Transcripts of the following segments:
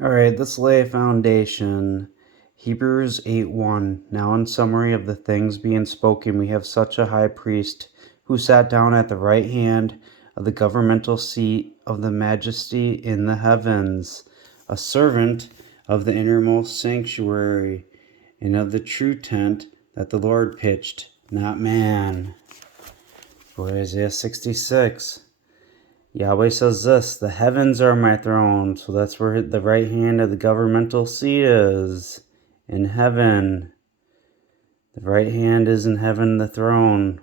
All right, let's lay a foundation. Hebrews 8:1. Now, in summary of the things being spoken, we have such a high priest who sat down at the right hand of the governmental seat of the majesty in the heavens, a servant of the innermost sanctuary and of the true tent that the Lord pitched, not man. For Isaiah 66. Yahweh says this, the heavens are my throne. So that's where the right hand of the governmental seat is. In heaven. The right hand is in heaven, the throne.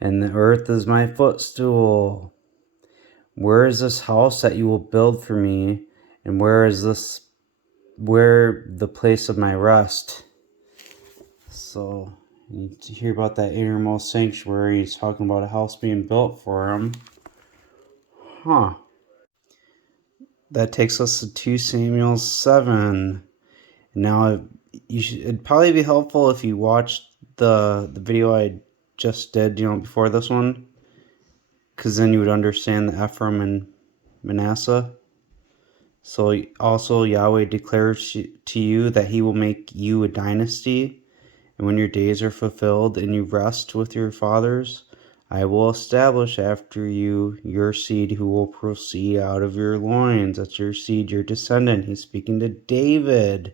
And the earth is my footstool. Where is this house that you will build for me? And where the place of my rest? So you need to hear about that innermost sanctuary. He's talking about a house being built for him. That takes us to 2 Samuel 7. Now, it'd probably be helpful if you watched the video I just did, before this one, because then you would understand the Ephraim and Manasseh. So also Yahweh declares to you that he will make you a dynasty, and when your days are fulfilled and you rest with your fathers, I will establish after you your seed who will proceed out of your loins. That's your seed, your descendant. He's speaking to David.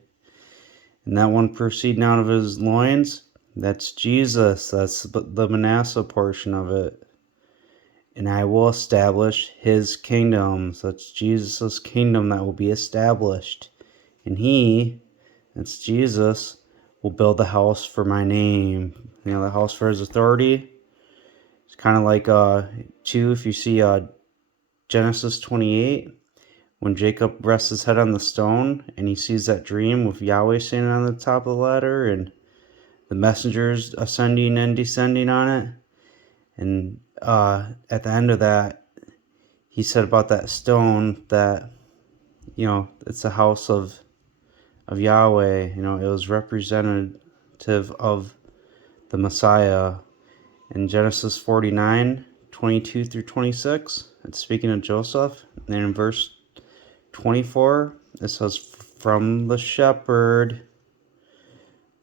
And that one proceeding out of his loins, that's Jesus. That's the Manasseh portion of it. And I will establish his kingdom. So that's Jesus' kingdom that will be established. And that's Jesus, will build a house for my name. The house for his authority. It's kind of like, if you see Genesis 28, when Jacob rests his head on the stone and he sees that dream with Yahweh standing on the top of the ladder and the messengers ascending and descending on it. And at the end of that, he said about that stone that, it's a house of Yahweh. It was representative of the Messiah. In Genesis 49:22 through 26, it's speaking of Joseph. And in verse 24, it says, from the shepherd,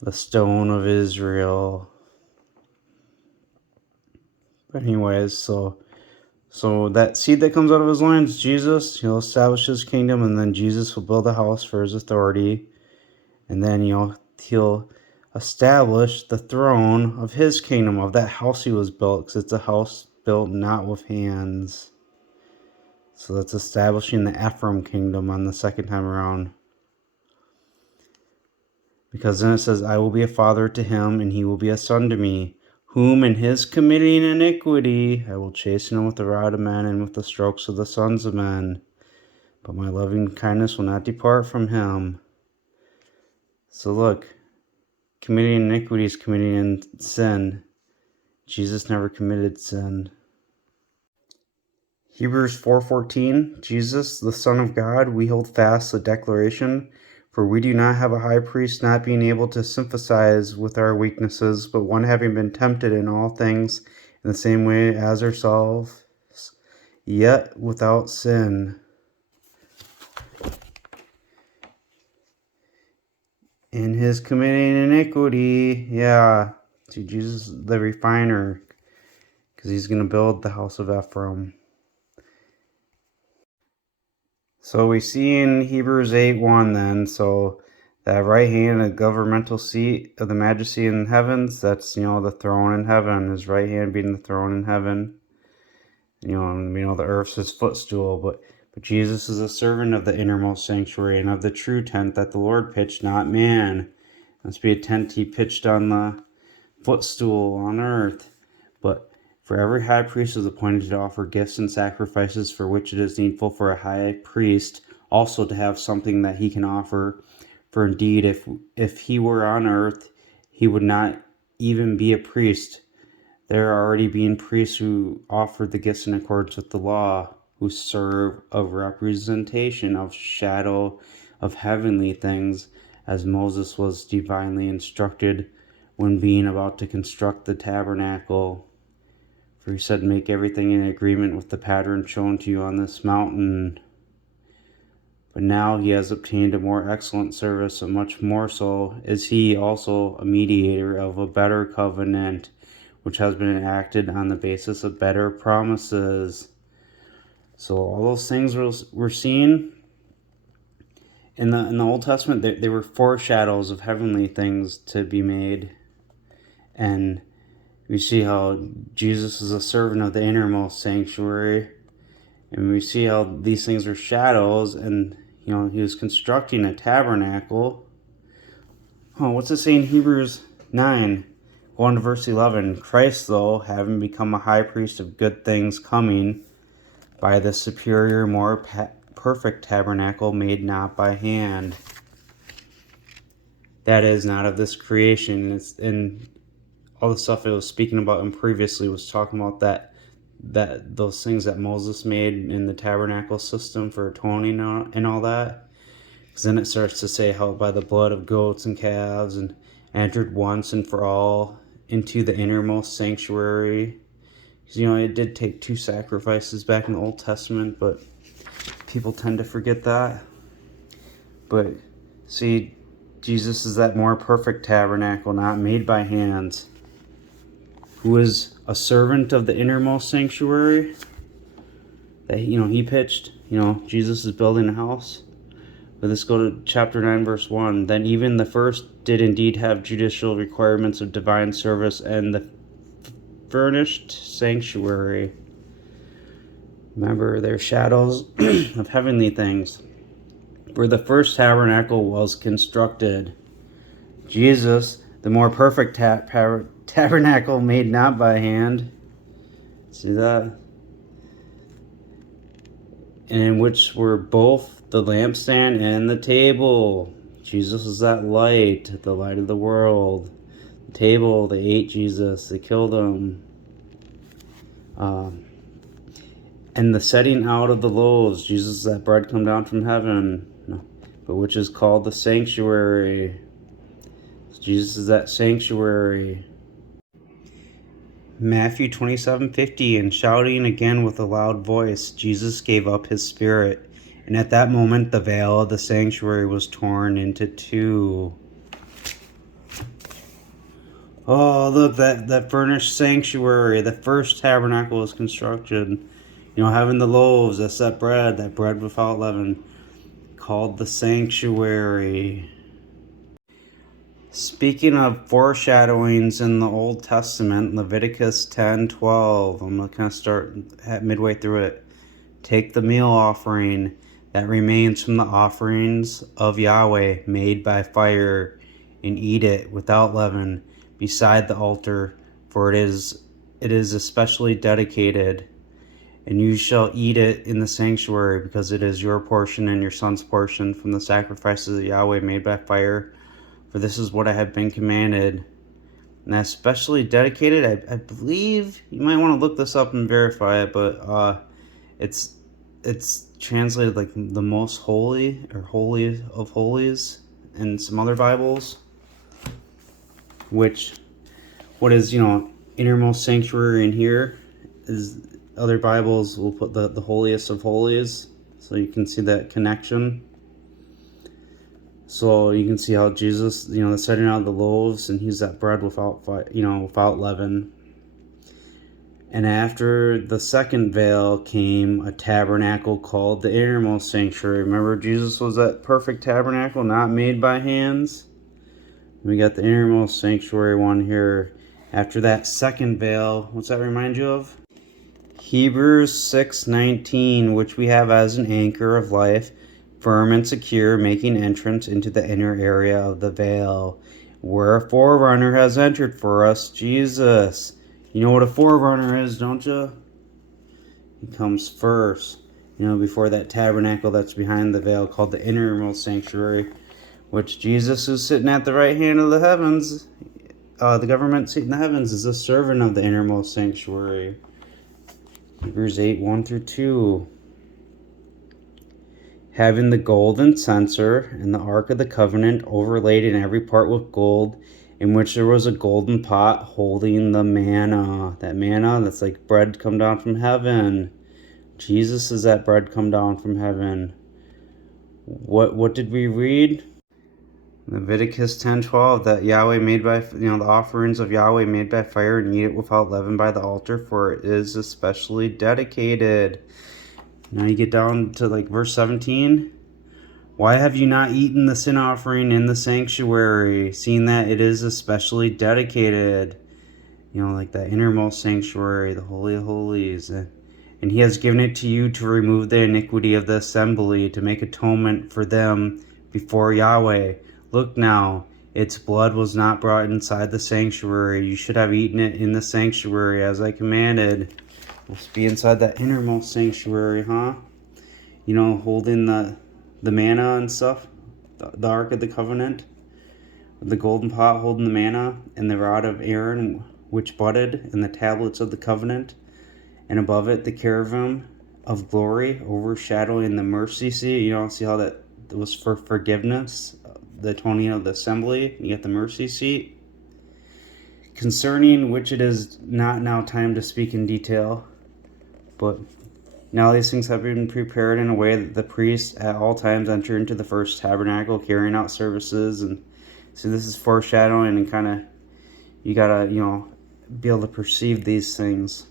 the stone of Israel. But anyways, so that seed that comes out of his loins, Jesus, he'll establish his kingdom, and then Jesus will build a house for his authority. And then, he'll establish the throne of his kingdom, of that house he was built, because it's a house built not with hands. So that's establishing the Ephraim kingdom on the second time around. Because then it says, I will be a father to him, and he will be a son to me, whom in his committing iniquity I will chasten with the rod of men and with the strokes of the sons of men. But my loving kindness will not depart from him. So look, committing iniquity is committing sin. Jesus never committed sin. Hebrews 4:14, Jesus, the Son of God, we hold fast the declaration, for we do not have a high priest not being able to sympathize with our weaknesses, but one having been tempted in all things in the same way as ourselves, yet without sin. In his committing iniquity, see, Jesus the refiner, because he's going to build the house of Ephraim. So we see in Hebrews 8:1 then, so that right hand, the governmental seat of the majesty in heavens, that's, the throne in heaven, his right hand being the throne in heaven. And we know the earth's his footstool, but Jesus is a servant of the innermost sanctuary and of the true tent that the Lord pitched, not man. Must be a tent he pitched on the footstool on earth. But for every high priest is appointed to offer gifts and sacrifices, for which it is needful for a high priest also to have something that he can offer. For indeed, if he were on earth, he would not even be a priest. There are already being priests who offer the gifts in accordance with the law, who serve of representation of shadow of heavenly things, as Moses was divinely instructed when being about to construct the tabernacle. For he said, make everything in agreement with the pattern shown to you on this mountain. But now he has obtained a more excellent service, and much more so is he also a mediator of a better covenant, which has been enacted on the basis of better promises. So all those things we're seeing in the Old Testament, they were foreshadows of heavenly things to be made. And we see how Jesus is a servant of the innermost sanctuary. And we see how these things are shadows, and he was constructing a tabernacle. Oh, what's it say in Hebrews 9? Going to verse 11. Christ, though, having become a high priest of good things coming, by the superior, more perfect tabernacle made not by hand. That is not of this creation. And all the stuff it was speaking about and previously was talking about that those things that Moses made in the tabernacle system for atoning and all that. Because then it starts to say how by the blood of goats and calves and entered once and for all into the innermost sanctuary. Because it did take 2 sacrifices back in the Old Testament, but people tend to forget that. But see, Jesus is that more perfect tabernacle, not made by hands, who is a servant of the innermost sanctuary that he pitched. Jesus is building a house. But let's go to chapter 9, verse 1. Then even the first did indeed have judicial requirements of divine service and the furnished sanctuary. Remember, they're shadows of heavenly things. Where the first tabernacle was constructed. Jesus, the more perfect tabernacle made not by hand. See that? And in which were both the lampstand and the table. Jesus is that light, the light of the world. The table, they ate Jesus, they killed him. And the setting out of the loaves, Jesus is that bread come down from heaven, but which is called the sanctuary. So Jesus is that sanctuary. Matthew 27:50, and shouting again with a loud voice, Jesus gave up his spirit. And at that moment, the veil of the sanctuary was torn into 2. Oh, look, that furnished sanctuary, the first tabernacle was constructed. Having the loaves, that's that bread without leaven, called the sanctuary. Speaking of foreshadowings in the Old Testament, Leviticus 10:12. I'm going to start midway through it. Take the meal offering that remains from the offerings of Yahweh made by fire, and eat it without leaven beside the altar, for it is especially dedicated. And you shall eat it in the sanctuary, because it is your portion and your son's portion from the sacrifices of Yahweh made by fire. For this is what I have been commanded. And that's specially dedicated. I believe you might want to look this up and verify it, but it's translated like the most holy or holy of holies in some other Bibles. Which, what is innermost sanctuary in here is other Bibles will put the holiest of holies, so you can see that connection. So you can see how Jesus, the setting out of the loaves, and he's that bread without leaven. And after the second veil came a tabernacle called the innermost sanctuary. Remember, Jesus was that perfect tabernacle, not made by hands. We got the innermost sanctuary one here. After that second veil, what's that remind you of? Hebrews 6:19, which we have as an anchor of life, firm and secure, making entrance into the inner area of the veil, where a forerunner has entered for us, Jesus. You know what a forerunner is, don't you? He comes first, before that tabernacle that's behind the veil called the innermost sanctuary, which Jesus, who's sitting at the right hand of the heavens, the government seat in the heavens, is a servant of the innermost sanctuary. Hebrews 8:1-2. Having the golden censer and the ark of the covenant overlaid in every part with gold, in which there was a golden pot holding the manna. That manna, that's like bread come down from heaven. Jesus is that bread come down from heaven. What did we read? Leviticus 10:12, that Yahweh made by, the offerings of Yahweh made by fire, and eat it without leaven by the altar, for it is especially dedicated. Now you get down to like verse 17. Why have you not eaten the sin offering in the sanctuary, seeing that it is especially dedicated? Like that innermost sanctuary, the Holy of Holies. And he has given it to you to remove the iniquity of the assembly, to make atonement for them before Yahweh. Look now, its blood was not brought inside the sanctuary. You should have eaten it in the sanctuary, as I commanded. Let's be inside that innermost sanctuary, huh? Holding the manna and stuff, the Ark of the Covenant, the golden pot holding the manna, and the rod of Aaron which budded, and the tablets of the covenant, and above it the cherubim of glory overshadowing the mercy seat. See how that was for forgiveness, the atoning of the assembly. You get the mercy seat, concerning which it is not now time to speak in detail, but now these things have been prepared in a way that the priests at all times enter into the first tabernacle, carrying out services. And so this is foreshadowing, and kind of, you gotta be able to perceive these things.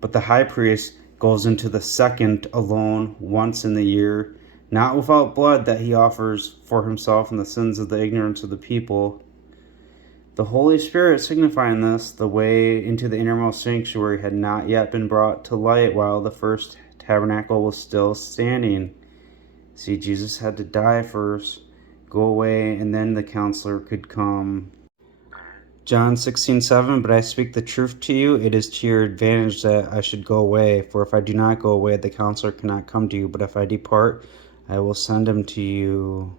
But the high priest goes into the second alone once in the year, not without blood, that he offers for himself and the sins of the ignorance of the people. The Holy Spirit signifying this, the way into the innermost sanctuary had not yet been brought to light while the first tabernacle was still standing. See, Jesus had to die first, go away, and then the counselor could come. John 16:7, but I speak the truth to you. It is to your advantage that I should go away. For if I do not go away, the counselor cannot come to you. But if I depart, I will send him to you.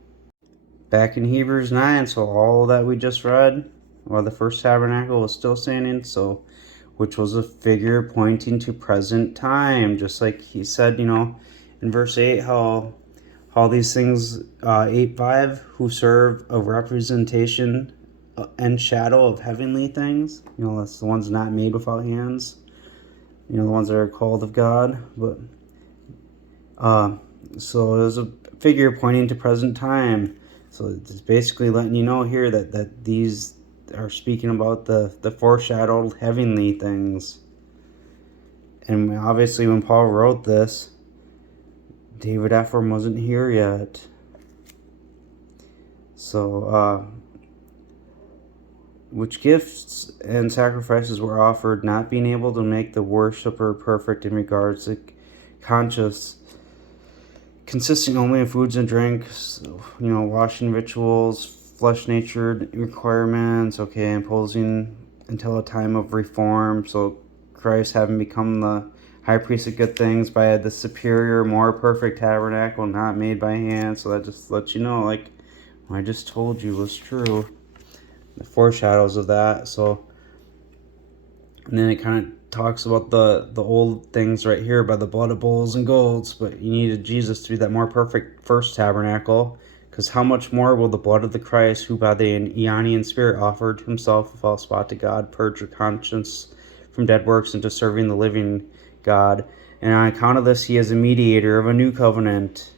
Back in Hebrews 9, so all that we just read, while the first tabernacle was still standing, so which was a figure pointing to present time. Just like he said, in verse 8, how these things, 8:5, who serve a representation and shadow of heavenly things. That's the ones not made without hands. The ones that are called of God. But so it was a figure pointing to present time. So it's basically letting you know here that these are speaking about the foreshadowed heavenly things. And obviously when Paul wrote this, David Ephraim wasn't here yet. So which gifts and sacrifices were offered, not being able to make the worshiper perfect in regards to conscience, consisting only of foods and drinks, washing rituals, flesh-natured requirements, imposing until a time of reform. So Christ, having become the high priest of good things by the superior, more perfect tabernacle, not made by hand. So that just lets you know, like what I just told you was true. The foreshadows of that. So, and then it kind of talks about the old things right here by the blood of bulls and goats, but you needed Jesus to be that more perfect first tabernacle, because how much more will the blood of the Christ, who by the Eonian Spirit offered himself without spot to God, purge your conscience from dead works into serving the living God? And on account of this, he is a mediator of a new covenant,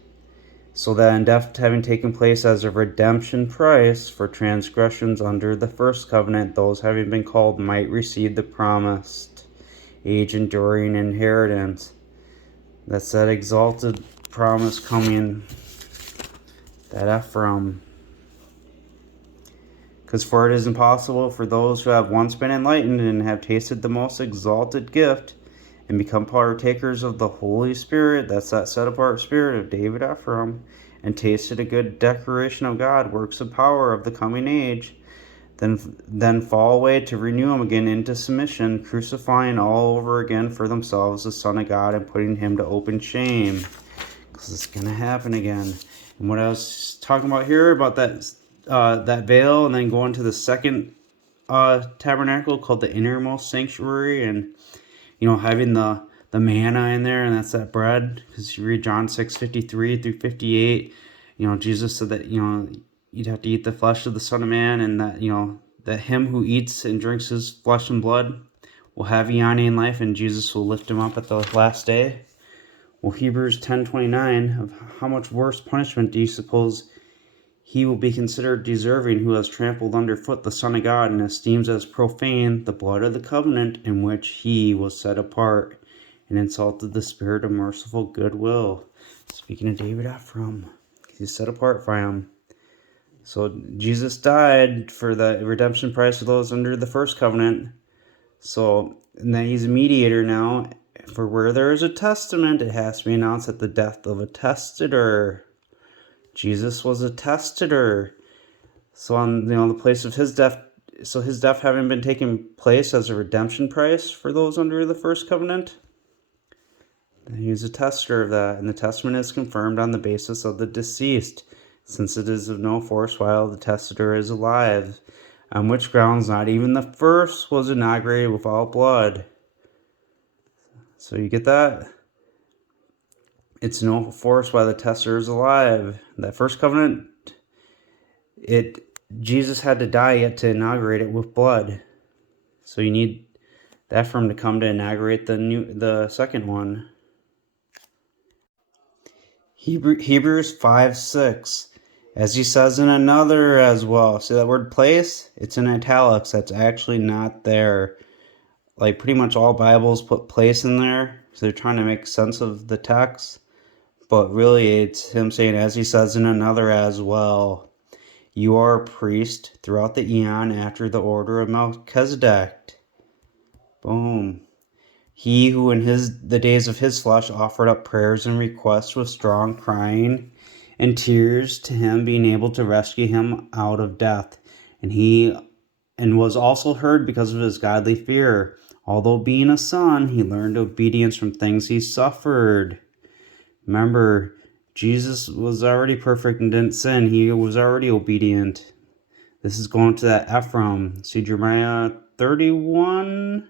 so that in death having taken place as a redemption price for transgressions under the first covenant, those having been called might receive the promised age-enduring inheritance. That's that exalted promise coming, that Ephraim. Because for it is impossible for those who have once been enlightened and have tasted the most exalted gift and become partakers of the Holy Spirit, that's that set-apart spirit of David Ephraim, and tasted a good decoration of God, works of power of the coming age, then fall away to renew them again into submission, crucifying all over again for themselves the Son of God and putting him to open shame. Because it's going to happen again. And what I was talking about here, about that veil, and then going to the second tabernacle called the innermost sanctuary, and having the manna in there, and that's that bread. Because you read John 6:53 through 58, Jesus said that you'd have to eat the flesh of the Son of Man, and that that him who eats and drinks his flesh and blood will have Eonian life, and Jesus will lift him up at the last day. Well, Hebrews 10:29, of how much worse punishment do you suppose he will be considered deserving who has trampled underfoot the Son of God and esteems as profane the blood of the covenant in which he was set apart and insulted the spirit of merciful goodwill. Speaking of David Ephraim, he's set apart for him. So Jesus died for the redemption price of those under the first covenant. So, and then he's a mediator now. For where there is a testament, it has to be announced at the death of a testator. Jesus was a testator. So on the place of his death, so his death having been taken place as a redemption price for those under the first covenant, he's a testator of that, and the testament is confirmed on the basis of the deceased, since it is of no force while the testator is alive, on which grounds not even the first was inaugurated without blood. So you get that? It's no force while the testator is alive. That first covenant, Jesus had to die yet to inaugurate it with blood. So you need that for him to come to inaugurate the second one. Hebrews 5:6, as he says in another as well. See that word place? It's in italics. That's actually not there. Like pretty much all Bibles put place in there, so they're trying to make sense of the text. But really, it's him saying, as he says in another as well, you are a priest throughout the eon after the order of Melchizedek. Boom. He who in the days of his flesh offered up prayers and requests with strong crying and tears to him, being able to rescue him out of death. And was also heard because of his godly fear. Although being a son, he learned obedience from things he suffered. Remember, Jesus was already perfect and didn't sin. He was already obedient. This is going to that Ephraim. See Jeremiah 31,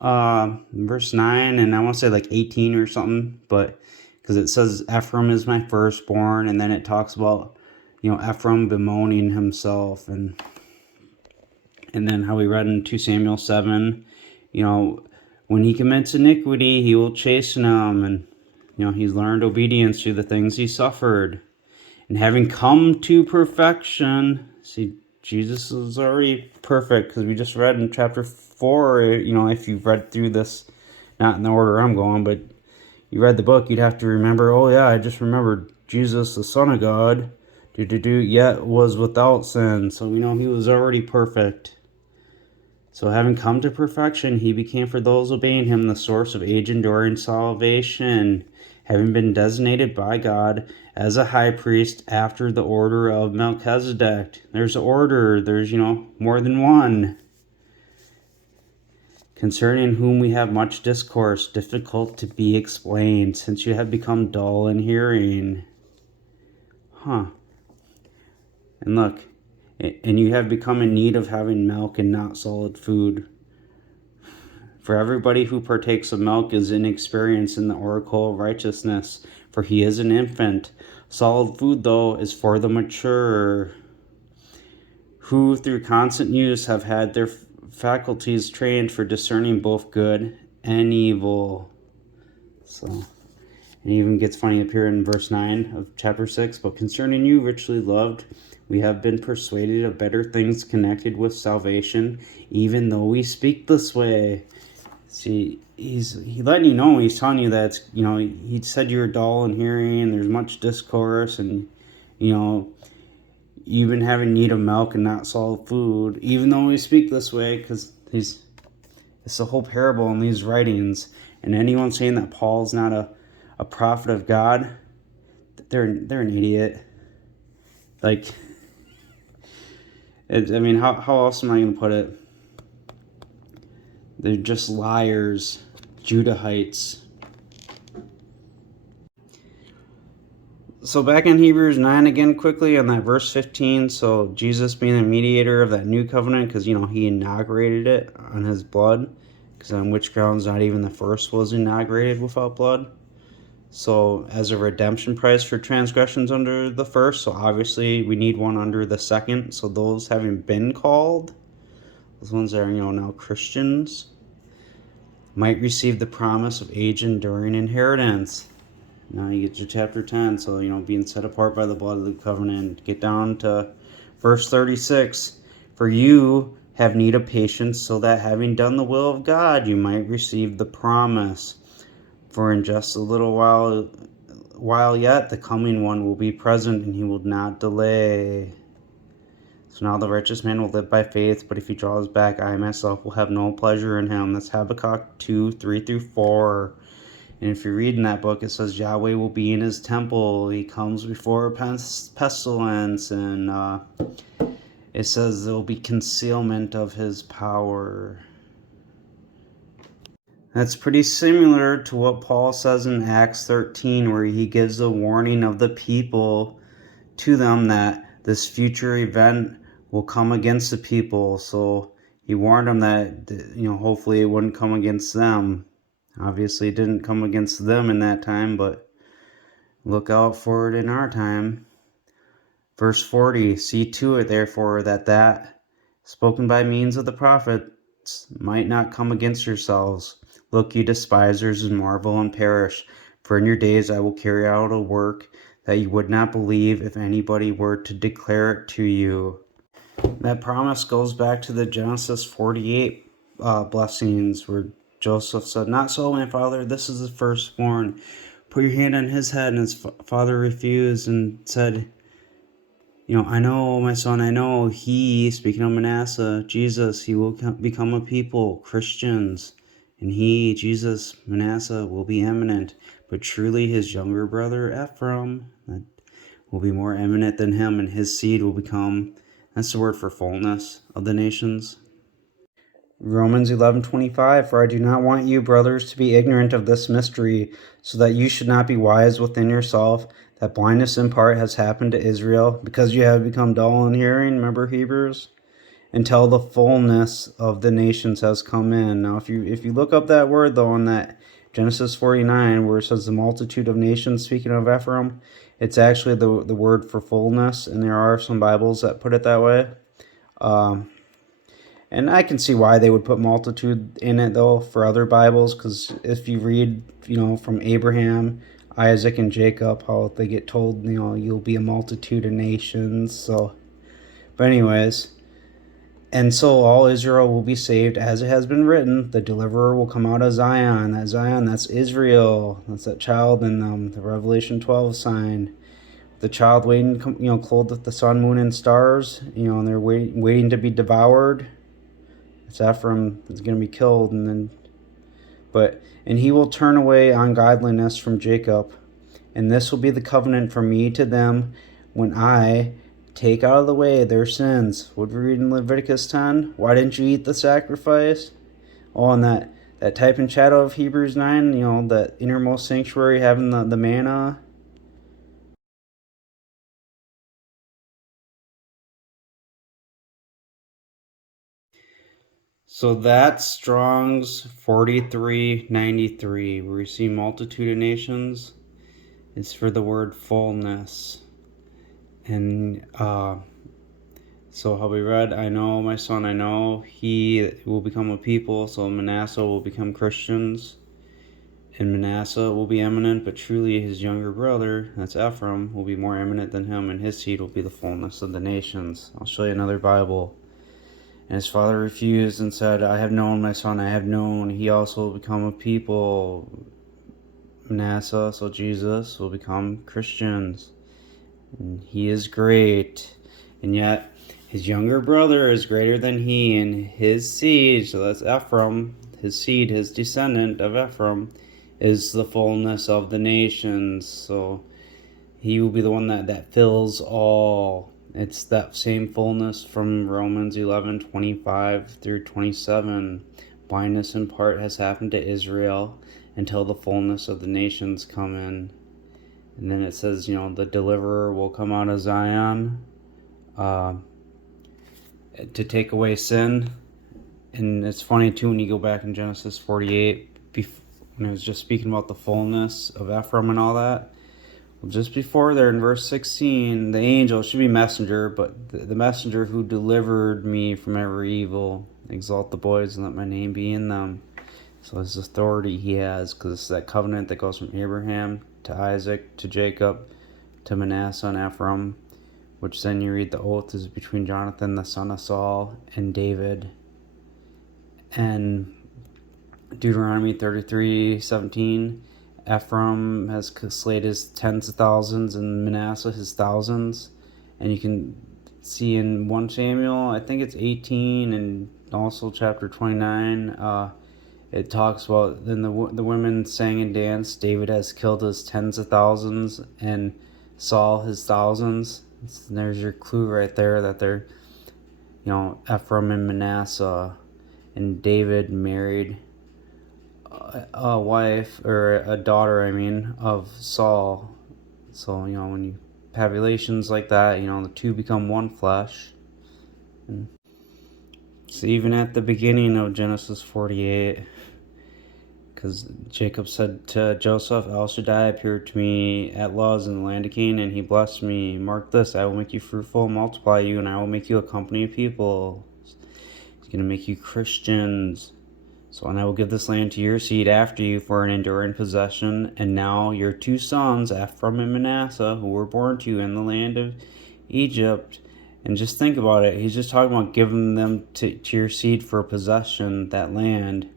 verse 9, and I want to say like 18 or something, but because it says Ephraim is my firstborn, and then it talks about, Ephraim bemoaning himself, and then how we read in 2 Samuel 7, when he commits iniquity, he will chasten him, and he's learned obedience through the things he suffered. And having come to perfection, see, Jesus is already perfect, because we just read in chapter 4, if you've read through this, not in the order I'm going, but you read the book, you'd have to remember, oh yeah, I just remembered Jesus, the Son of God, yet was without sin. So we know he was already perfect. So having come to perfection, he became for those obeying him the source of age-enduring salvation, having been designated by God as a high priest after the order of Melchizedek. There's order, there's, more than one. Concerning whom we have much discourse, difficult to be explained, since you have become dull in hearing. And look, and you have become in need of having milk and not solid food. For everybody who partakes of milk is inexperienced in the oracle of righteousness, for he is an infant. Solid food, though, is for the mature, who through constant use have had their faculties trained for discerning both good and evil. So, and it even gets funny up here in verse 9 of chapter 6. But concerning you, richly loved, we have been persuaded of better things connected with salvation, even though we speak this way. See, he's letting you know, he's telling you that, he said you're dull in hearing, and there's much discourse, and, you've been having need of milk and not solid food, even though we speak this way, because it's a whole parable in these writings. And anyone saying that Paul's not a prophet of God, they're an idiot. Like, how else am I going to put it? They're just liars, Judahites. So back in Hebrews 9 again quickly on that verse 15. So Jesus being the mediator of that new covenant, because, he inaugurated it on his blood. Because on which grounds not even the first was inaugurated without blood. So as a redemption price for transgressions under the first. So obviously we need one under the second. So those having been called, those ones that are, now Christians, might receive the promise of age-enduring inheritance. Now you get to chapter 10, so, being set apart by the blood of the covenant. Get down to verse 36. For you have need of patience, so that having done the will of God, you might receive the promise. For in just a little while yet, the coming one will be present, and he will not delay. So now the righteous man will live by faith, but if he draws back, I myself will have no pleasure in him. That's Habakkuk 2, 3 through 4. And if you read in that book, it says Yahweh will be in his temple. He comes before pestilence, and it says there will be concealment of his power. That's pretty similar to what Paul says in Acts 13, where he gives a warning of the people to them that this future event will come against the people. So he warned them that, hopefully it wouldn't come against them. Obviously, it didn't come against them in that time, but look out for it in our time. Verse 40, see to it, therefore, that spoken by means of the prophets might not come against yourselves. Look, you despisers, and marvel and perish. For in your days I will carry out a work that you would not believe if anybody were to declare it to you. That promise goes back to the Genesis 48 blessings, where Joseph said, not so, my father, this is the firstborn. Put your hand on his head. And his father refused and said, I know, my son, I know. He, speaking of Manasseh, Jesus, he will become a people, Christians. And he, Jesus, Manasseh, will be eminent. But truly his younger brother, Ephraim, will be more eminent than him, and his seed will become, that's the word for fullness of the nations. Romans 11:25, for I do not want you, brothers, to be ignorant of this mystery, so that you should not be wise within yourself, that blindness in part has happened to Israel, because you have become dull in hearing, remember Hebrews, until the fullness of the nations has come in. Now, if you look up that word, though, in that Genesis 49, where it says the multitude of nations, speaking of Ephraim, it's actually the word for fullness, and there are some Bibles that put it that way. And I can see why they would put multitude in it, though, for other Bibles, because if you read, from Abraham, Isaac, and Jacob, how they get told, you'll be a multitude of nations. So, but anyways, and so all Israel will be saved, as it has been written, the deliverer will come out of Zion. That Zion, that's Israel. That's that child in the Revelation 12 sign. The child waiting, clothed with the sun, moon, and stars, and they're waiting to be devoured. It's Ephraim that's going to be killed, and he will turn away ungodliness from Jacob, and this will be the covenant from me to them when I take out of the way their sins. What we read in Leviticus 10? Why didn't you eat the sacrifice? Oh, and that type and shadow of Hebrews 9, that innermost sanctuary having the manna. So that's Strong's 4393, where we see multitude of nations. It's for the word fullness. And so how we read, I know, my son, I know, he will become a people, so Manasseh will become Christians. And Manasseh will be eminent, but truly his younger brother, that's Ephraim, will be more eminent than him, and his seed will be the fullness of the nations. I'll show you another Bible. And his father refused and said, I have known, my son, I have known. He also will become a people. Manasseh, so Jesus, will become Christians. And he is great. And yet, his younger brother is greater than he, and his seed, so that's Ephraim, his seed, his descendant of Ephraim, is the fullness of the nations. So he will be the one that fills all. It's that same fullness from Romans 11:25 through 27. Blindness in part has happened to Israel until the fullness of the nations come in. And then it says, the deliverer will come out of Zion to take away sin. And it's funny, too, when you go back in Genesis 48, when it was just speaking about the fullness of Ephraim and all that. Just before there in verse 16, the angel, should be messenger, but the messenger who delivered me from every evil, exalt the boys and let my name be in them. So this authority he has, because it's that covenant that goes from Abraham to Isaac to Jacob to Manasseh and Ephraim, which then you read the oath is between Jonathan the son of Saul and David. And Deuteronomy 33:17, Ephraim has slayed his tens of thousands and Manasseh his thousands. And you can see in 1 Samuel, I think it's 18, and also chapter 29, it talks about then the women sang and danced. David has killed his tens of thousands and Saul his thousands. And there's your clue right there that they're, Ephraim and Manasseh. And David married a wife, or a daughter, of Saul. So, when you have relations like that, the two become one flesh. And so even at the beginning of Genesis 48, because Jacob said to Joseph, El Shaddai appeared to me at Luz in the land of Canaan, and he blessed me. Mark this, I will make you fruitful, multiply you, and I will make you a company of people. He's going to make you Christians. So, and I will give this land to your seed after you for an enduring possession. And now your two sons, Ephraim and Manasseh, who were born to you in the land of Egypt. And just think about it. He's just talking about giving them to your seed for a possession, that land.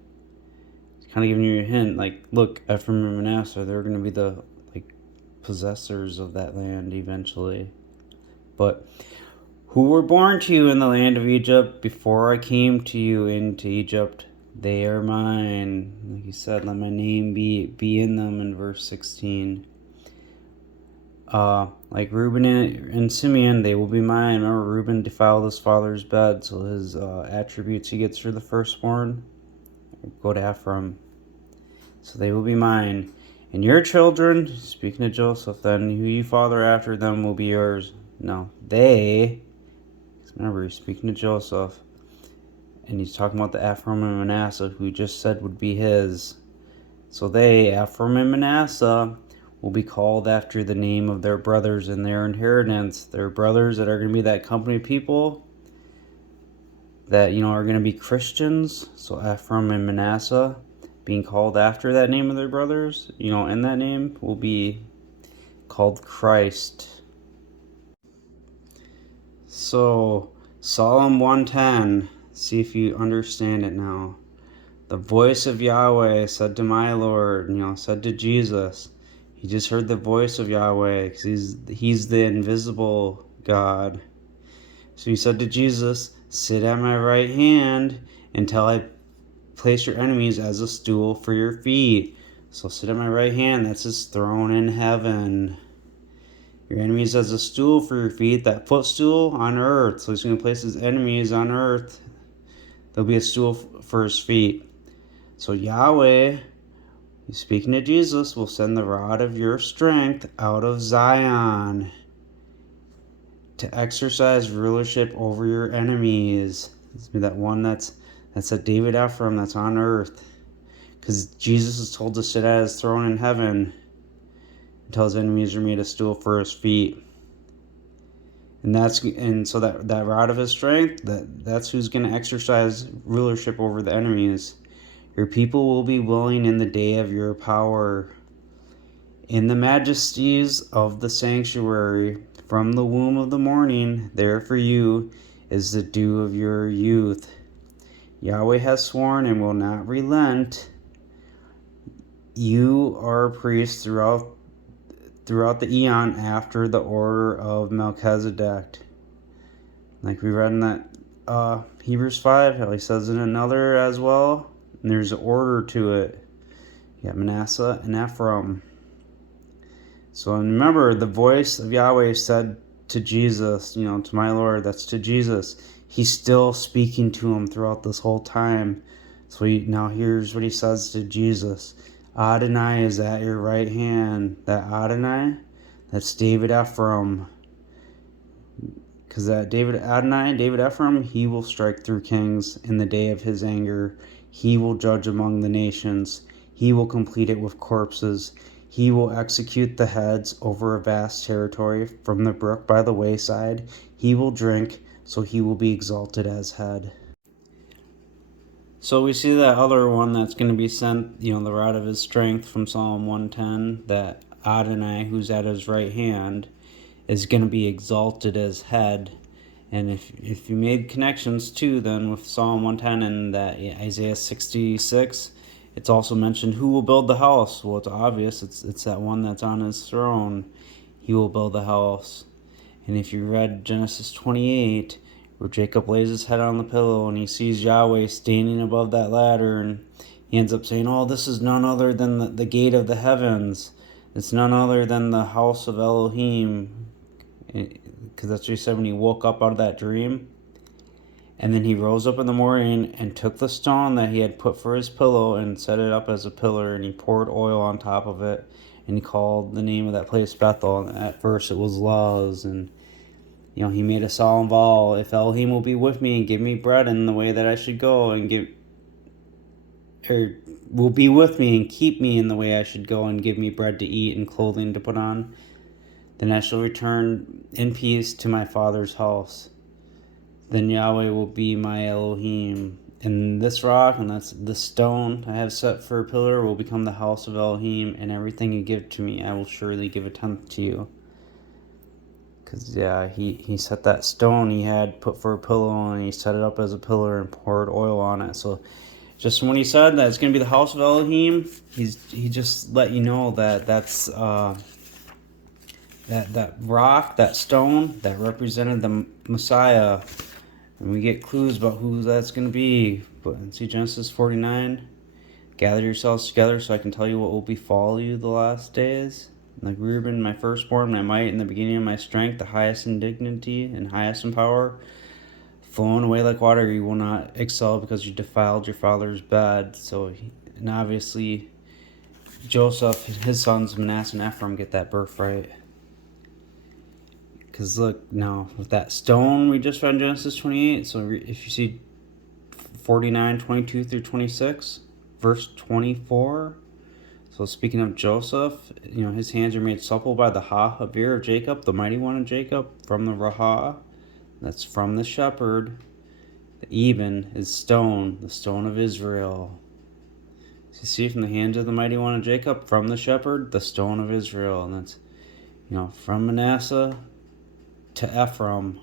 He's kind of giving you a hint. Like, look, Ephraim and Manasseh, they're going to be the possessors of that land eventually. But who were born to you in the land of Egypt before I came to you into Egypt, they are mine. Like he said, let my name be in them in verse 16. Like Reuben and Simeon, they will be mine. Remember, Reuben defiled his father's bed, so his attributes he gets for the firstborn go to Ephraim. So they will be mine. And your children, speaking of Joseph then, who you father after them will be yours. No, they, remember he's speaking to Joseph, and he's talking about the Ephraim and Manasseh, who he just said would be his. So they, Ephraim and Manasseh, will be called after the name of their brothers and their inheritance. Their brothers that are going to be that company of people that, are going to be Christians. So Ephraim and Manasseh being called after that name of their brothers, and that name will be called Christ. So Psalm 110, see if you understand it now. The voice of Yahweh said to my Lord, said to Jesus. He just heard the voice of Yahweh because he's the invisible God. So he said to Jesus, sit at my right hand until I place your enemies as a stool for your feet. So sit at my right hand, that's his throne in heaven. Your enemies as a stool for your feet, that footstool on earth. So he's going to place his enemies on earth. There'll be a stool for his feet. So Yahweh, speaking to Jesus, will send the rod of your strength out of Zion to exercise rulership over your enemies. That one that's at David Ephraim, that's on earth. Because Jesus is told to sit at his throne in heaven until his enemies are made a stool for his feet. And so that rod of his strength, that's who's going to exercise rulership over the enemies. Your people will be willing in the day of your power. In the majesties of the sanctuary, from the womb of the morning, there for you is the dew of your youth. Yahweh has sworn and will not relent. You are a priest throughout the eon after the order of Melchizedek. Like we read in that Hebrews 5, how he says in another as well. And there's an order to it. You got Manasseh and Ephraim. So remember, the voice of Yahweh said to Jesus, to my Lord, that's to Jesus. He's still speaking to him throughout this whole time. So now here's what he says to Jesus. Adonai is at your right hand. That Adonai, that's David Ephraim. Because that David Ephraim, he will strike through kings in the day of his anger. He will judge among the nations. He will complete it with corpses. He will execute the heads over a vast territory from the brook by the wayside. He will drink, so he will be exalted as head. So we see that other one that's going to be sent, the rod of his strength from Psalm 110, that Adonai, who's at his right hand, is going to be exalted as head. And if you made connections too, then with Psalm 110 and that Isaiah 66, it's also mentioned who will build the house. Well, it's obvious. It's that one that's on his throne. He will build the house. And if you read Genesis 28, where Jacob lays his head on the pillow and he sees Yahweh standing above that ladder, and he ends up saying, "Oh, this is none other than the gate of the heavens. It's none other than the house of Elohim." Because that's what he said when he woke up out of that dream. And then he rose up in the morning and took the stone that he had put for his pillow and set it up as a pillar, and he poured oil on top of it, and he called the name of that place Bethel. And at first it was Luz. And he made a solemn vow: if Elohim will be with me and give me bread in the way that I should go, will be with me and keep me in the way I should go, and give me bread to eat and clothing to put on, then I shall return in peace to my father's house. Then Yahweh will be my Elohim. And this rock, and that's the stone I have set for a pillar, will become the house of Elohim, and everything you give to me, I will surely give a tenth to you. Because, he set that stone he had put for a pillow, and he set it up as a pillar and poured oil on it. So just when he said that it's going to be the house of Elohim, he just let you know that that's that rock, that stone, that represented the Messiah. And we get clues about who that's going to be. But see Genesis 49. Gather yourselves together so I can tell you what will befall you the last days. Like Reuben, my firstborn, my might, in the beginning of my strength, the highest in dignity and highest in power. Flowing away like water, you will not excel because you defiled your father's bed. And obviously, Joseph, his sons, Manasseh and Ephraim, get that birthright. Because look, now, with that stone we just read in Genesis 28, so if you see 49:22 through 26, verse 24, so speaking of Joseph, his hands are made supple by the Ha-Havir of Jacob, the mighty one of Jacob, from the Rahah, that's from the shepherd. The Eben is stone, the stone of Israel. So you see, from the hands of the mighty one of Jacob, from the shepherd, the stone of Israel. And that's, from Manasseh to Ephraim.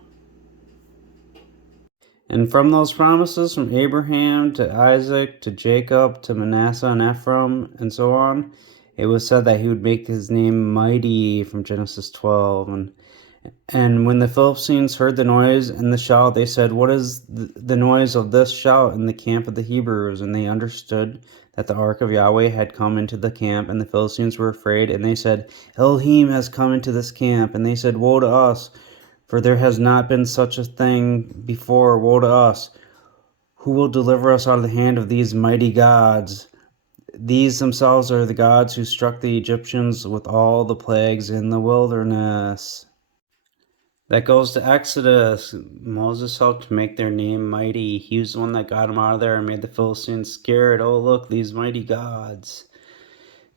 And from those promises, from Abraham to Isaac to Jacob to Manasseh and Ephraim and so on, it was said that he would make his name mighty, from Genesis 12. And when the Philistines heard the noise and the shout, they said, "What is the noise of this shout in the camp of the Hebrews?" And they understood that the ark of Yahweh had come into the camp, and the Philistines were afraid, and they said, "Elohim has come into this camp." And they said, "Woe to us, for there has not been such a thing before. Woe to us! Who will deliver us out of the hand of these mighty gods? These themselves are the gods who struck the Egyptians with all the plagues in the wilderness." That goes to Exodus. Moses helped make their name mighty. He was the one that got them out of there and made the Philistines scared. Oh, look, these mighty gods.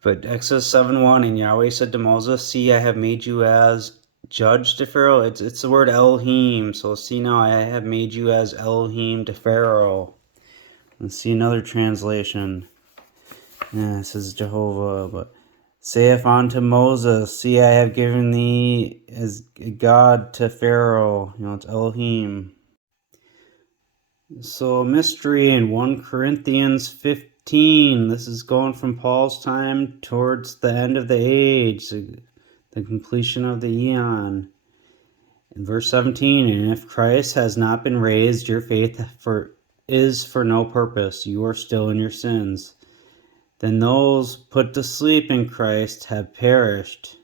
But Exodus 7:1, and Yahweh said to Moses, "See, I have made you as judge to Pharaoh." It's the word Elohim. So see, now I have made you as Elohim to Pharaoh. Let's see another translation. Yeah, it says Jehovah, but saith unto Moses, "See, I have given thee as God to Pharaoh." It's Elohim. So, a mystery in 1 Corinthians 15. This is going from Paul's time towards the end of the age, the completion of the eon. In verse 17, "And if Christ has not been raised, your faith is for no purpose. You are still in your sins. Then those put to sleep in Christ have perished.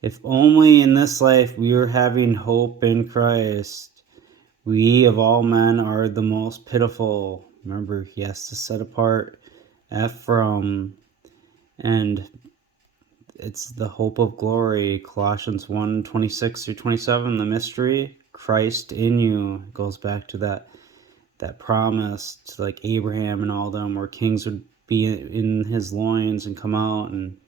If only in this life we are having hope in Christ. We of all men are the most pitiful." Remember, he has to set apart Ephraim. And it's the hope of glory. Colossians 1:26 through 27, the mystery, Christ in you. It goes back to that promise to like Abraham and all them, where kings would be in his loins and come out, and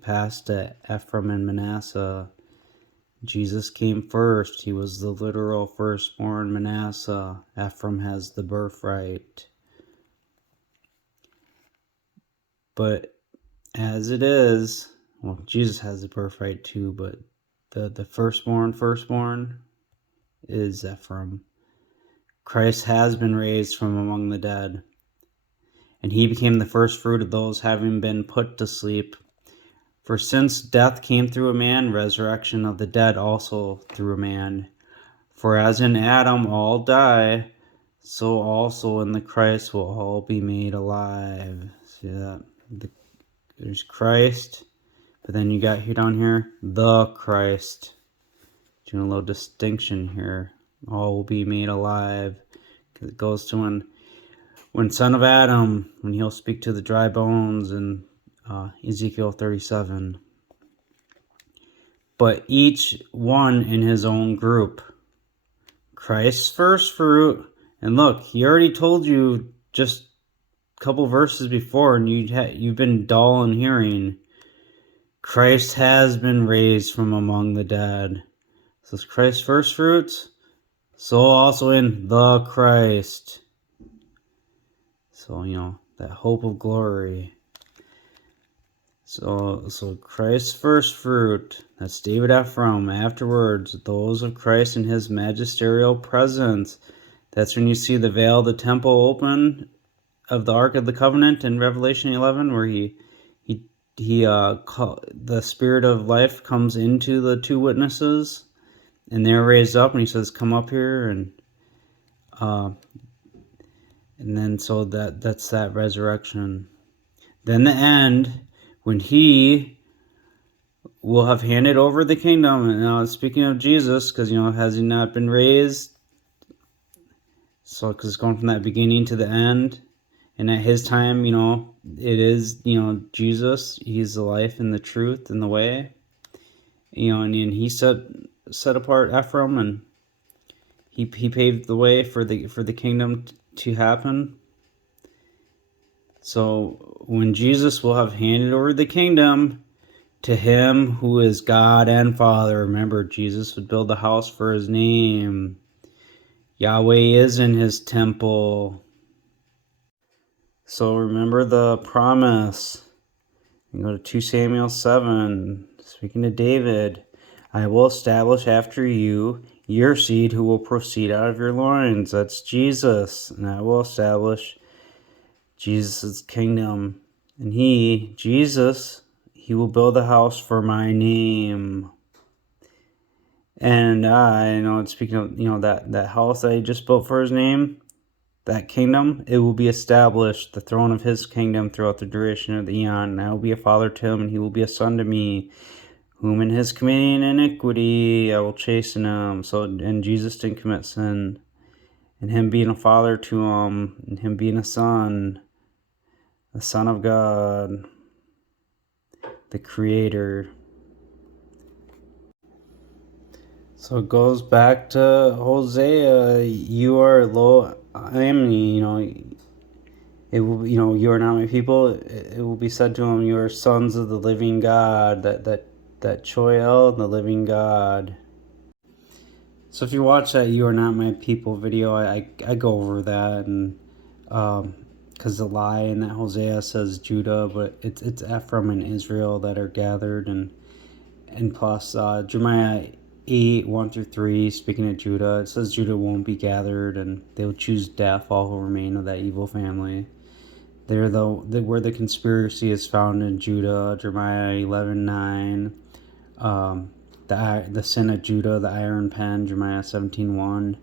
passed to Ephraim and Manasseh. Jesus came first. He was the literal firstborn. Manasseh. Ephraim has the birthright. But as it is, well, Jesus has the birthright too, but the firstborn is Ephraim. Christ has been raised from among the dead, and he became the first fruit of those having been put to sleep. For since death came through a man, resurrection of the dead also through a man. For as in Adam all die, so also in the Christ will all be made alive. See that? There's Christ, but then you got here down here, the Christ. Doing a little distinction here. All will be made alive. Because it goes to when son of Adam, when he'll speak to the dry bones in Ezekiel 37. But each one in his own group. Christ's first fruit. And look, he already told you just a couple verses before, and you've been dull in hearing. Christ has been raised from among the dead. So it's Christ's first fruits. So also in the Christ. So, that hope of glory. So Christ's first fruit, that's David Ephraim. Afterwards, those of Christ in his magisterial presence. That's when you see the veil of the temple open of the Ark of the Covenant in Revelation 11, where the Spirit of life comes into the two witnesses, and they're raised up, and he says, "Come up here," and then so that's that resurrection. Then the end, when he will have handed over the kingdom. And now speaking of Jesus, because has he not been raised? So because it's going from that beginning to the end, and at his time, it is Jesus. He's the life and the truth and the way. And he set apart Ephraim, and he paved the way for the kingdom to happen. So when Jesus will have handed over the kingdom to him who is God and Father, remember, Jesus would build a house for his name. Yahweh is in his temple. So remember the promise. You go to 2 Samuel 7, speaking to David. I will establish after you your seed who will proceed out of your loins. That's Jesus. And I will establish Jesus' kingdom. And Jesus, he will build a house for my name. And speaking of, that house that he just built for his name, that kingdom, it will be established, the throne of his kingdom throughout the duration of the eon. And I will be a father to him, and he will be a son to me, whom in his committing iniquity I will chasten him. So, and Jesus didn't commit sin. And him being a father to him, and him being a son, the Son of God, the Creator. So it goes back to Hosea. You are lo Amni, it will, you are not my people. It will be said to him, you are sons of the living God. That Choel, the living God. So if you watch that "You Are Not My People" video, I go over that, and because the lie in that Hosea says Judah, but it's Ephraim and Israel that are gathered, and plus Jeremiah 8, 1-3, speaking of Judah, it says Judah won't be gathered, and they will choose death, all who remain of that evil family. Where the conspiracy is found in Judah, Jeremiah 11:9. The sin of Judah, the iron pen, Jeremiah 17:1.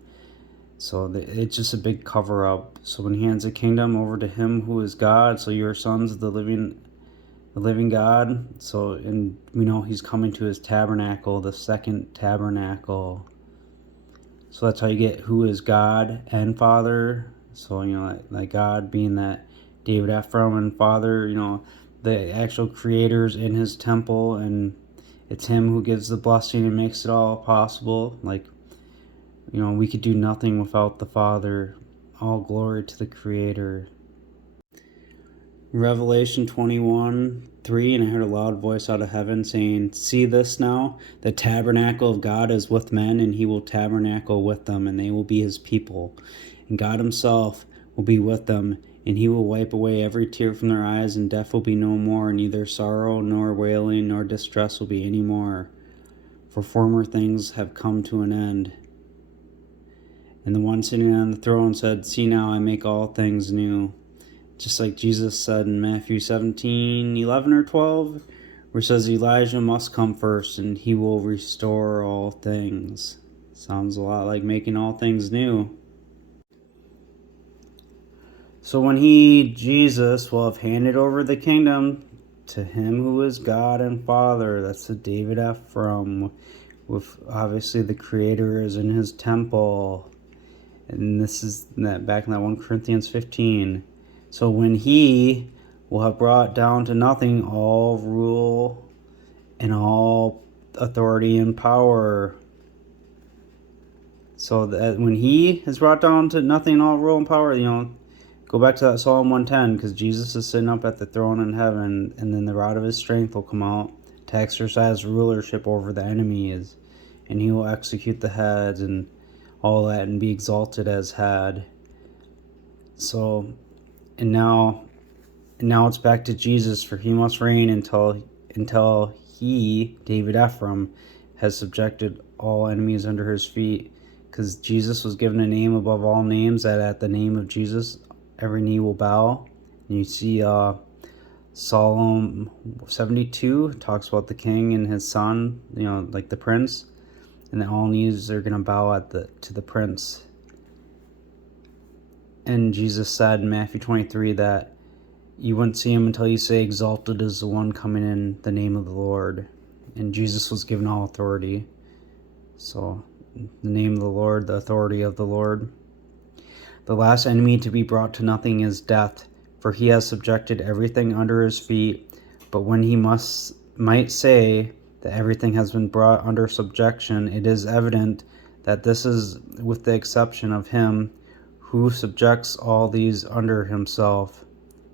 So it's just a big cover up. So when he hands the kingdom over to him who is God, so you are sons of the living God. So, and we know he's coming to his tabernacle, the second tabernacle. So that's how you get who is God and Father. So, like God being that David Ephraim, and Father, the actual creators in his temple, and it's him who gives the blessing and makes it all possible. Like, we could do nothing without the Father. All glory to the Creator. Revelation 21:3, and I heard a loud voice out of heaven saying, see this now, the tabernacle of God is with men, and he will tabernacle with them, and they will be his people. And God himself will be with them, And he will wipe away every tear from their eyes, and death will be no more, neither sorrow, nor wailing, nor distress will be any more, for former things have come to an end. And the one sitting on the throne said, "See now, I make all things new." Just like Jesus said in Matthew 17:11 or 12, where it says Elijah must come first, and he will restore all things. Sounds a lot like making all things new. So when Jesus, will have handed over the kingdom to him who is God and Father, that's the David Ephraim, with obviously the Creator is in his temple. And this is back in that 1 Corinthians 15. So when he will have brought down to nothing all rule and all authority and power. So that when he has brought down to nothing all rule and power, go back to that Psalm 110, because Jesus is sitting up at the throne in heaven, and then the rod of his strength will come out to exercise rulership over the enemies, and he will execute the heads and all that, and be exalted as head. So, and now it's back to Jesus, for he must reign until he, David Ephraim, has subjected all enemies under his feet, because Jesus was given a name above all names, that at the name of Jesus every knee will bow. And you see Psalm 72 talks about the king and his son, like the prince, and then all knees are going to bow to the prince. And Jesus said in Matthew 23 that you wouldn't see him until you say, "Exalted is the one coming in the name of the Lord." And Jesus was given all authority. So, the name of the Lord, the authority of the Lord. The last enemy to be brought to nothing is death, for he has subjected everything under his feet. But when he might say that everything has been brought under subjection, it is evident that this is with the exception of him who subjects all these under himself.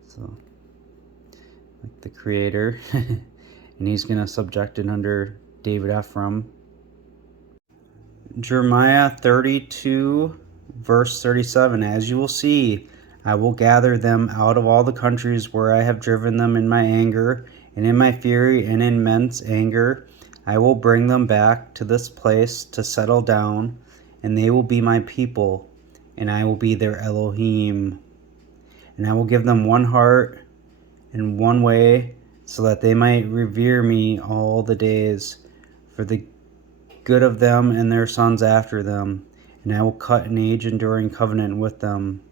So, like the Creator. And he's going to subject it under David Ephraim. Jeremiah 32 verse 37, "As you will see, I will gather them out of all the countries where I have driven them in my anger, and in my fury and in immense anger. I will bring them back to this place to settle down, and they will be my people, and I will be their Elohim. And I will give them one heart and one way, so that they might revere me all the days, for the good of them and their sons after them. And I will cut an age-enduring covenant with them,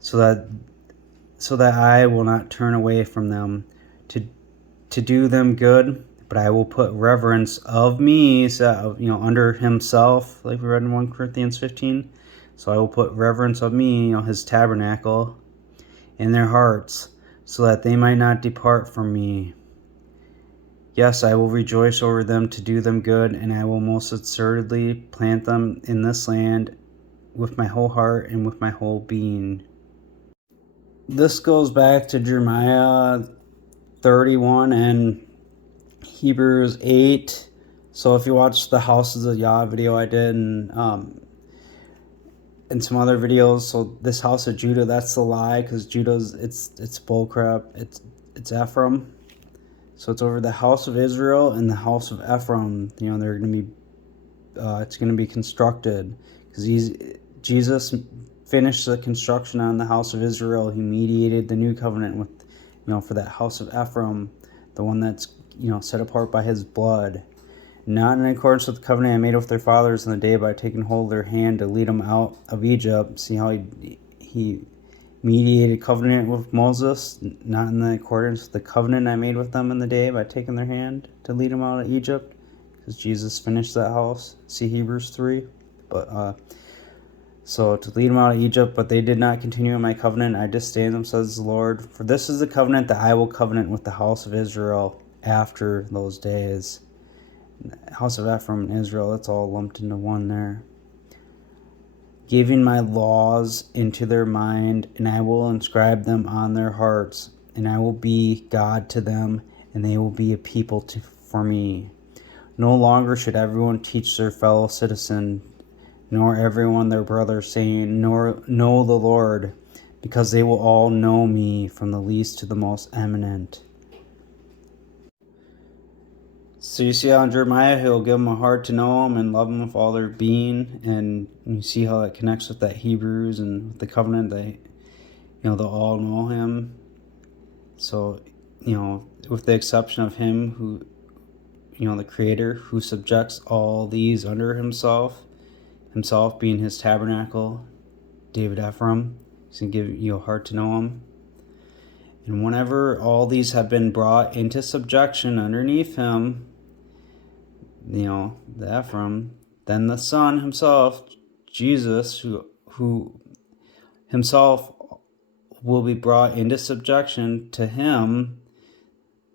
so that I will not turn away from them to do them good, but I will put reverence of me, under himself, like we read in 1 Corinthians 15. So I will put reverence of me, his tabernacle, in their hearts, so that they might not depart from me. Yes, I will rejoice over them to do them good, and I will most assuredly plant them in this land with my whole heart and with my whole being." This goes back to Jeremiah 31 and Hebrews 8. So if you watch the Houses of Yah video I did and some other videos, so this house of Judah, that's the lie, because Judah's it's bullcrap. It's Ephraim. So it's over the house of Israel and the house of Ephraim. They're going to be, it's going to be constructed, because Jesus finished the construction on the house of Israel. He mediated the new covenant with, for that house of Ephraim, the one that's, set apart by his blood. Not in accordance with the covenant I made with their fathers in the day by taking hold of their hand to lead them out of Egypt. See how he mediated covenant with Moses, not in accordance with the covenant I made with them in the day by taking their hand to lead them out of Egypt, because Jesus finished that house. See Hebrews 3. But so to lead them out of Egypt, but they did not continue in my covenant. I disdained them, says the Lord. For this is the covenant that I will covenant with the house of Israel after those days. House of Ephraim and Israel, that's all lumped into one there. Giving my laws into their mind, and I will inscribe them on their hearts, and I will be God to them, and they will be a people for me. No longer should everyone teach their fellow citizen, nor everyone their brother, saying, Know the Lord, because they will all know me, from the least to the most eminent. So you see how in Jeremiah he'll give them a heart to know him and love him with all their being, and you see how that connects with that Hebrews and with the covenant. They'll all know him. So with the exception of him who, the Creator, who subjects all these under himself being his tabernacle, David Ephraim. He's going to give you a heart to know him. And whenever all these have been brought into subjection underneath him, the Ephraim, then the Son himself, Jesus, who himself will be brought into subjection to him.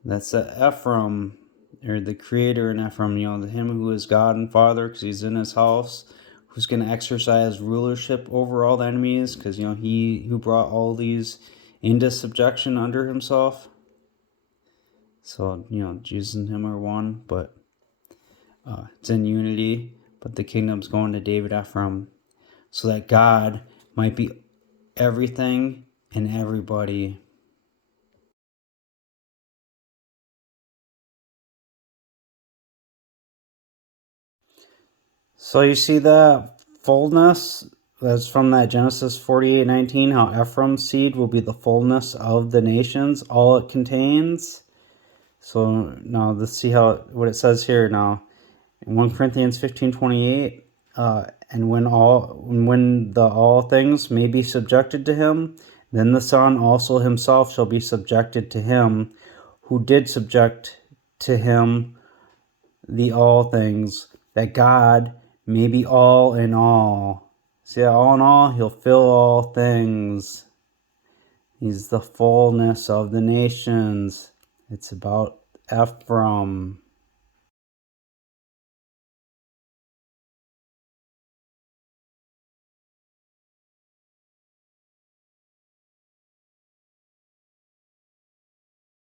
That's the Ephraim, or the Creator in Ephraim, him who is God and Father, because he's in his house, who's going to exercise rulership over all the enemies, because he who brought all these into subjection under himself. So Jesus and him are one, but it's in unity. But the kingdom's going to David Ephraim, so that God might be everything and everybody. So you see that fullness that's from that Genesis 48:19, how Ephraim's seed will be the fullness of the nations, all it contains. So now let's see what it says here now. In 1 Corinthians 15:28, and when all things may be subjected to him, then the Son also himself shall be subjected to him, who did subject to him the all things, that God may be all in all. See, all in all, he'll fill all things. He's the fullness of the nations. It's about Ephraim.